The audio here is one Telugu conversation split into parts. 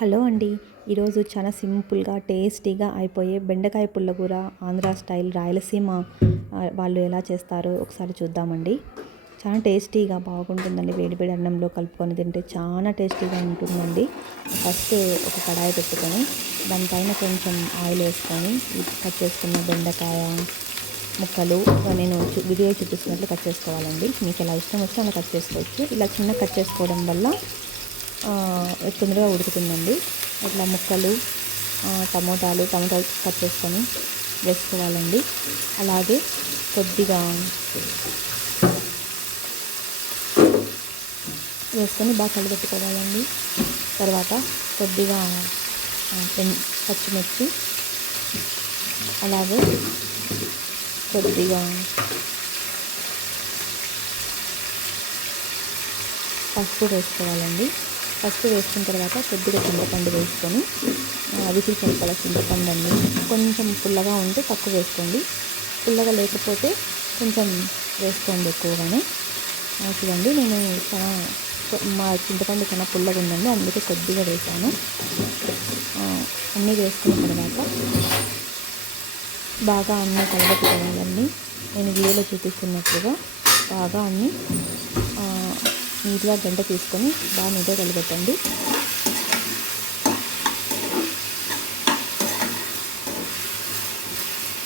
హలో అండి. ఈరోజు చాలా సింపుల్గా టేస్టీగా అయిపోయే బెండకాయ పుల్లగూర ఆంధ్ర స్టైల్ రాయలసీమ వాళ్ళు ఎలా చేస్తారో ఒకసారి చూద్దామండి. చాలా టేస్టీగా బాగుంటుందండి. వేడి వేడి అన్నంలో కలుపుకొని తింటే చాలా టేస్టీగా ఉంటుందండి. ఫస్ట్ ఒక కడాయి పెట్టుకొని దానిపైన కొంచెం ఆయిల్ వేసుకొని కట్ చేసుకున్న బెండకాయ ముక్కలు నేను వీడియో చూపిస్తున్నట్లు కట్ చేసుకోవాలండి. మీకు ఎలా ఇష్టం వస్తే అలా కట్ చేసుకోవచ్చు. ఇలా చిన్న కట్ చేసుకోవడం వల్ల తొందరగా ఉడుకుతుందండి. ఇట్లా ముక్కలు టమోటాలు కట్ చేసుకొని వేసుకోవాలండి. అలాగే కొద్దిగా వేసుకొని బాగా కలిపెట్టుకోవాలండి. తర్వాత కొద్దిగా పచ్చిమిర్చి, అలాగే కొద్దిగా పసుపు వేసుకోవాలండి. పసుపు వేసుకున్న తర్వాత కొద్దిగా చింతపండు వేసుకొని విసిల్ సరిపడా చింతపండు అండి. కొంచెం పుల్లగా ఉంటే తక్కువ వేసుకోండి, పుల్లగా లేకపోతే కొంచెం వేసుకోండి ఎక్కువగానే. చూడండి, నేను మా చింతపండు చాలా పుల్లగా ఉందండి, అందుకే కొద్దిగా వేసాను. అన్నీ వేసుకున్న తర్వాత బాగా అన్నీ కలబెట్టుకోవాలండి. నేను వీడియోలో చూపిస్తున్నట్లుగా బాగా అన్నీ నీట్గా గంట తీసుకొని బాగా నీట్గా కలిపెట్టండి.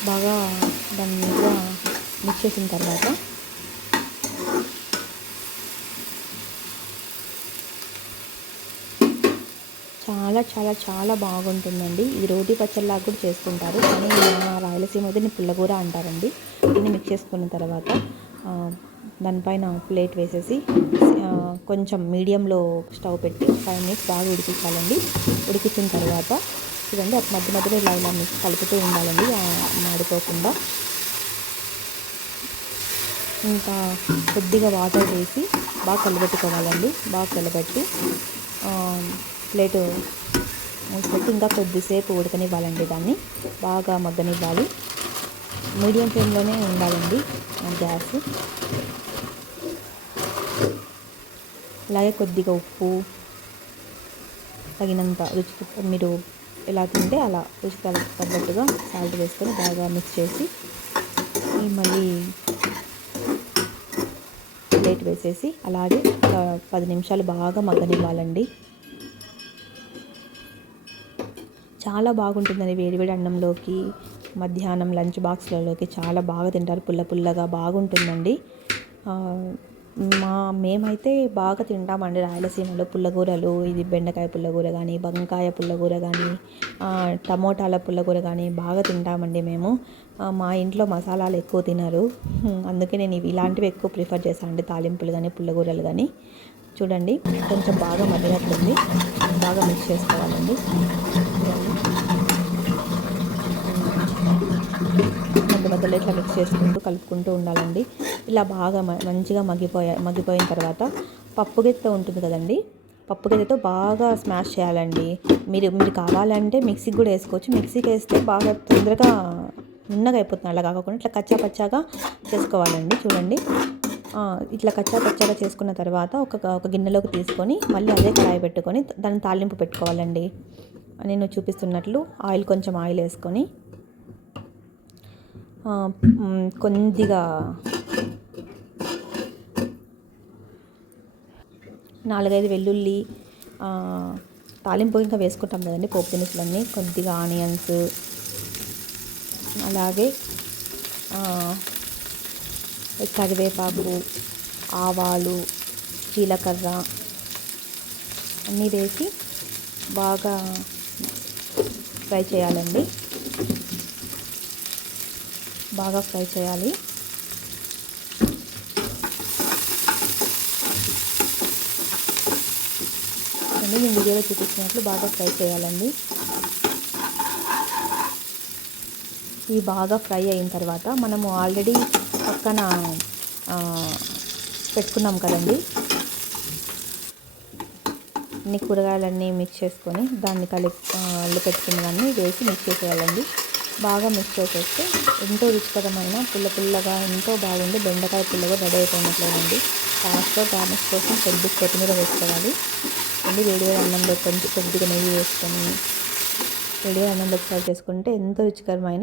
బాగా దాన్ని నీట్గా మిక్స్ చేసిన తర్వాత చాలా చాలా చాలా బాగుంటుందండి. ఇది రోటి పచ్చళ్ళలాగా కూడా చేసుకుంటారు, కానీ మా రాయలసీమ అయితే పుల్లగూర అంటారండి. దీన్ని మిక్స్ చేసుకున్న తర్వాత దానిపైన ప్లేట్ వేసేసి కొంచెం మీడియంలో స్టవ్ పెట్టి 5 మినిట్స్ బాగా ఉడికించాలండి. ఉడికించిన తర్వాత చూడండి, మధ్య మధ్యలో ఇలా మిక్స్ కలుపుతూ ఉండాలండి, మాడిపోకుండా. ఇంకా కొద్దిగా వాటర్ వేసి బాగా కలిపెట్టుకోవాలండి. బాగా కలిపెట్టి ప్లేటు మూసిపెట్టి ఇంకా కొద్దిసేపు ఉడకనివ్వాలండి. దాన్ని బాగా మగ్గనివ్వాలి. మీడియం ఫ్లేమ్లోనే ఉండాలండి గ్యాస్. అలాగే కొద్దిగా ఉప్పు, తగినంత రుచికి మీరు ఎలా తింటే అలా రుచికి తగ్గట్టుగా సాల్ట్ వేసుకొని బాగా మిక్స్ చేసి మళ్ళీ ప్లేట్ వేసేసి అలాగే 10 నిమిషాలు బాగా మగ్గనివ్వాలండి. చాలా బాగుంటుందండి. వేడివేడి అన్నంలోకి, మధ్యాహ్నం లంచ్ బాక్స్లలోకి చాలా బాగా తింటారు. పుల్లగా బాగుంటుందండి. మేమైతే బాగా తింటామండి రాయలసీమలో పుల్లగూరలు. ఇది బెండకాయ పుల్లగూర కానీ, వంకాయ పుల్లగూర కానీ, టమోటాల పుల్లగూర కానీ బాగా తింటామండి మేము. మా ఇంట్లో మసాలాలు ఎక్కువ తినరు, అందుకే నేను ఇలాంటివి ఎక్కువ ప్రిఫర్ చేస్తానండి, తాలింపులు కానీ పుల్లగూరలు కానీ. చూడండి, కొంచెం బాగా మగ్గినట్లుంది, బాగా మిక్స్ చేసుకోవాలండి. మధ్యలో ఇట్లా మిక్స్ చేసుకుంటూ కలుపుకుంటూ ఉండాలండి. ఇలా బాగా మంచిగా మగ్గిపోయిన తర్వాత పప్పు గిత్త ఉంటుంది కదండి, పప్పు గిత్తతో బాగా స్మాష్ చేయాలండి. మీరు కావాలంటే మిక్సీకి కూడా వేసుకోవచ్చు. మిక్సీకి వేస్తే బాగా తొందరగా నున్నగా అయిపోతుంది. అలా కాకుండా ఇట్లా కచ్చా పచ్చాగా చేసుకోవాలండి. చూడండి, ఇట్లా కచ్చా పచ్చాగా చేసుకున్న తర్వాత ఒక గిన్నెలోకి తీసుకొని మళ్ళీ అదే కడాయి పెట్టుకొని దాన్ని తాలింపు పెట్టుకోవాలండి. నేను చూపిస్తున్నట్లు కొంచెం ఆయిల్ వేసుకొని కొద్దిగా 4-5 వెల్లుల్లి, తాలింపు ఇంకా వేసుకుంటాం కదండి పోపు దినుసులన్నీ, కొద్దిగా ఆనియన్స్, అలాగే కరివేపాకు, ఆవాలు, జీలకర్ర అన్నీ వేసి బాగా ఫ్రై చేయాలండి. బాగా ఫ్రై చేయాలి. నేను వీడియోలో చూపించినట్లు బాగా ఫ్రై చేయాలండి. ఇవి బాగా ఫ్రై అయిన తర్వాత మనము ఆల్రెడీ పక్కన పెట్టుకున్నాం కదండి, అన్ని కూరగాయలన్నీ మిక్స్ చేసుకొని దాన్ని పెట్టుకున్న దాన్ని వేసి మిక్స్ చేసేయాలండి. బాగా మిక్స్ చేసేస్తే ఎంతో రుచికరమైన పుల్లగా ఎంతో బాగుంది బెండకాయ పుల్లగా రెడీ అయిపోయినట్లేనండి. లాస్ట్లో గార్నిష్ కోసం కొద్దిగా కొత్తిమీర వేసుకోవాలి. చేసుకోండి. వేడివేడి అన్నంలో కొంచెం కొద్దిగా నెయ్యి వేసుకొని వేడివేడి అన్నంలోకి సర్వ్ చేసుకుంటే ఎంతో రుచికరమైన